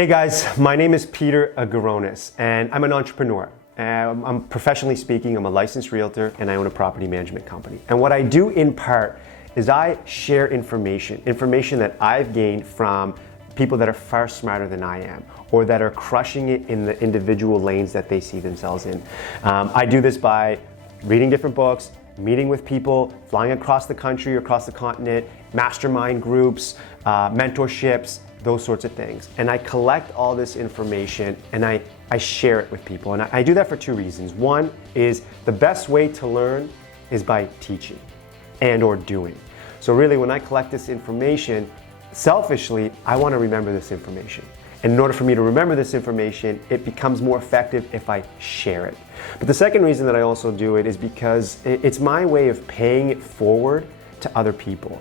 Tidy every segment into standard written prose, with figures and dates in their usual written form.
Hey guys, my name is Peter Agaronis and I'm an entrepreneur. I'm professionally speaking, I'm a licensed realtor and I own a property management company. And what I do in part is I share information that I've gained from people that are far smarter than I am or that are crushing it in the individual lanes that they see themselves in. I do this by reading different books, meeting with people, flying across the country or across the continent, mastermind groups, mentorships, those sorts of things. And I collect all this information and I share it with people. And I do that for two reasons. One is the best way to learn is by teaching and or doing. So really when I collect this information, selfishly, I want to remember this information. And in order for me to remember this information, it becomes more effective if I share it. But the second reason that I also do it is because it's my way of paying it forward to other people.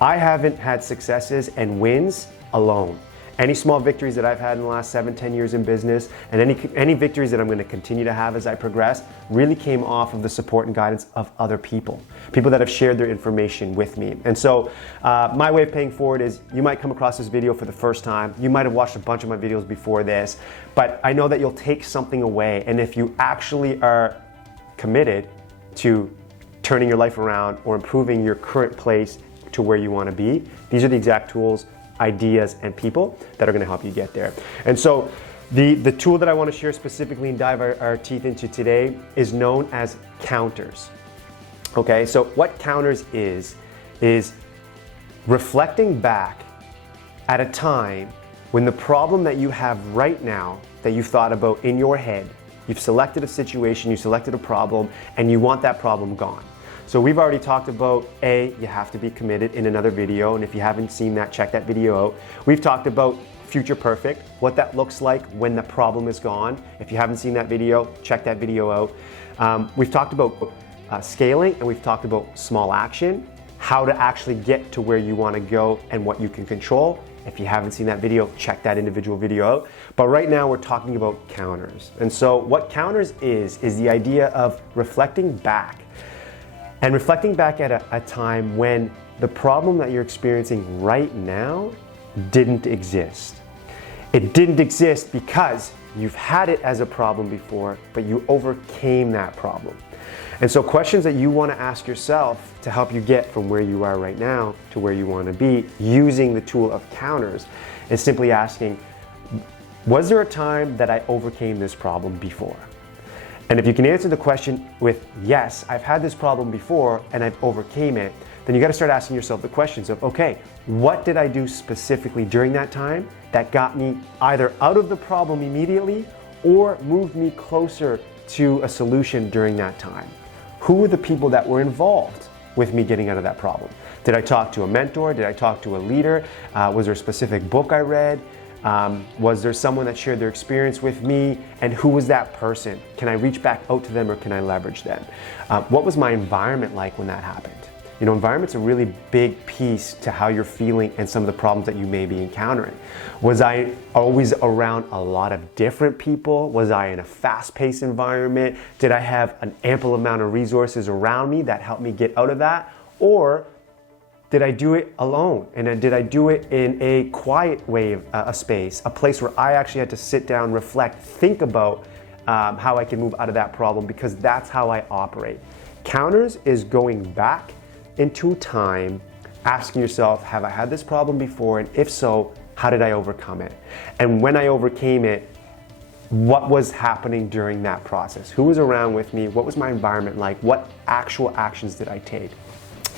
I haven't had successes and wins alone. Any small victories that I've had in the last 7-10 years in business and any victories that I'm going to continue to have as I progress really came off of the support and guidance of other people that have shared their information with me. And so my way of paying forward is you might come across this video for the first time. You might have watched a bunch of my videos before this, but I know that you'll take something away. And if you actually are committed to turning your life around or improving your current place to where you want to be, these are the exact tools, ideas, and people that are going to help you get there. And so the tool that I want to share specifically and dive our teeth into today is known as counters. Okay, so what counters is reflecting back at a time when the problem that you have right now that you've thought about in your head, you've selected a situation, you selected a problem, and you want that problem gone. So we've already talked about you have to be committed in another video, and if you haven't seen that, check that video out. We've talked about future perfect, what that looks like when the problem is gone. If you haven't seen that video, check that video out. We've talked about scaling, and we've talked about small action, how to actually get to where you want to go and what you can control. If you haven't seen that video, check that individual video out. But right now we're talking about counters. And so what counters is the idea of reflecting back. And reflecting back at a time when the problem that you're experiencing right now didn't exist. It didn't exist because you've had it as a problem before, but you overcame that problem. And so questions that you want to ask yourself to help you get from where you are right now to where you want to be using the tool of counters is simply asking, was there a time that I overcame this problem before? And if you can answer the question with, yes, I've had this problem before and I've overcame it, then you got to start asking yourself the questions of, okay, what did I do specifically during that time that got me either out of the problem immediately or moved me closer to a solution during that time? Who were the people that were involved with me getting out of that problem? Did I talk to a mentor? Did I talk to a leader? Was there a specific book I read? Was there someone that shared their experience with me, and who was that person? Can I reach back out to them or can I leverage them? What was my environment like when that happened? You know, environment's a really big piece to how you're feeling and some of the problems that you may be encountering. Was I always around a lot of different people? Was I in a fast-paced environment? Did I have an ample amount of resources around me that helped me get out of that? Or did I do it alone? And then did I do it in a quiet way, a space, a place where I actually had to sit down, reflect, think about how I can move out of that problem, because that's how I operate. Counters is going back into time, asking yourself, have I had this problem before? And if so, how did I overcome it? And when I overcame it, what was happening during that process? Who was around with me? What was my environment like? What actual actions did I take?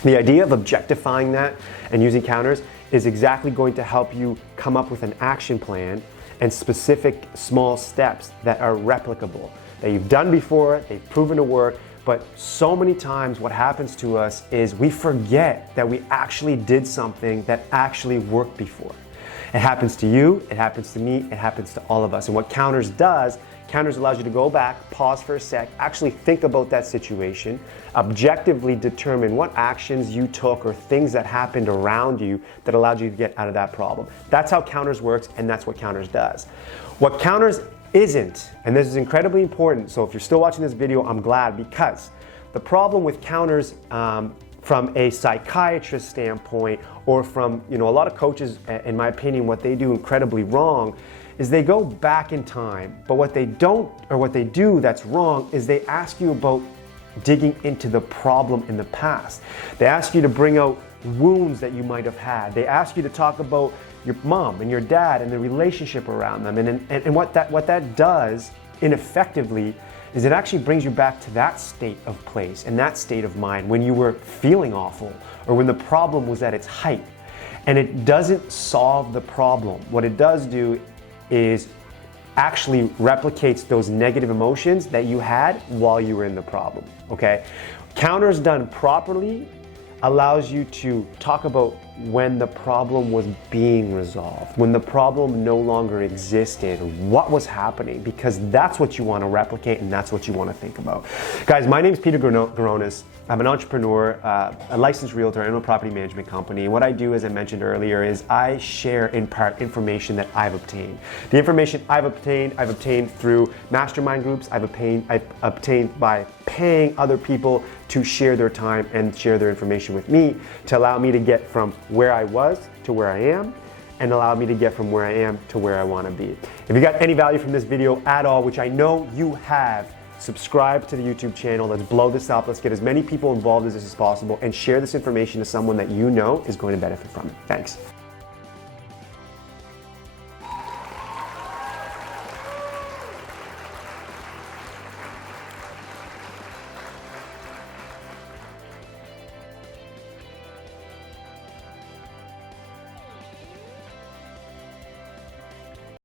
The idea of objectifying that and using counters is exactly going to help you come up with an action plan and specific small steps that are replicable, that you've done before, they've proven to work. But so many times what happens to us is we forget that we actually did something that actually worked before. It happens to you, it happens to me, it happens to all of us. And what counters does, counters allows you to go back, pause for a sec, actually think about that situation, objectively determine what actions you took or things that happened around you that allowed you to get out of that problem. That's how counters works, and that's what counters does. What counters isn't, and this is incredibly important, so if you're still watching this video, I'm glad, because the problem with counters from a psychiatrist standpoint, or from, a lot of coaches, in my opinion, what they do incredibly wrong is they go back in time, but what they don't, or what they do that's wrong, is they ask you about digging into the problem in the past. They ask you to bring out wounds that you might have had. They ask you to talk about your mom and your dad and the relationship around them. And what that does ineffectively is it actually brings you back to that state of place and that state of mind when you were feeling awful or when the problem was at its height. And it doesn't solve the problem. What it does do is actually replicates those negative emotions that you had while you were in the problem, okay? Counters done properly allows you to talk about when the problem was being resolved, when the problem no longer existed, what was happening, because that's what you want to replicate and that's what you want to think about. Guys, my name is Peter Garonis. I'm an entrepreneur, a licensed realtor in a property management company. And what I do, as I mentioned earlier, is I share in part information that I've obtained. The information I've obtained through mastermind groups. I've obtained by paying other people to share their time and share their information with me to allow me to get from where I was to where I am and allow me to get from where I am to where I want to be. If you got any value from this video at all, which I know you have, subscribe to the YouTube channel. Let's blow this up. Let's get as many people involved as possible and share this information to someone that you know is going to benefit from it. Thanks.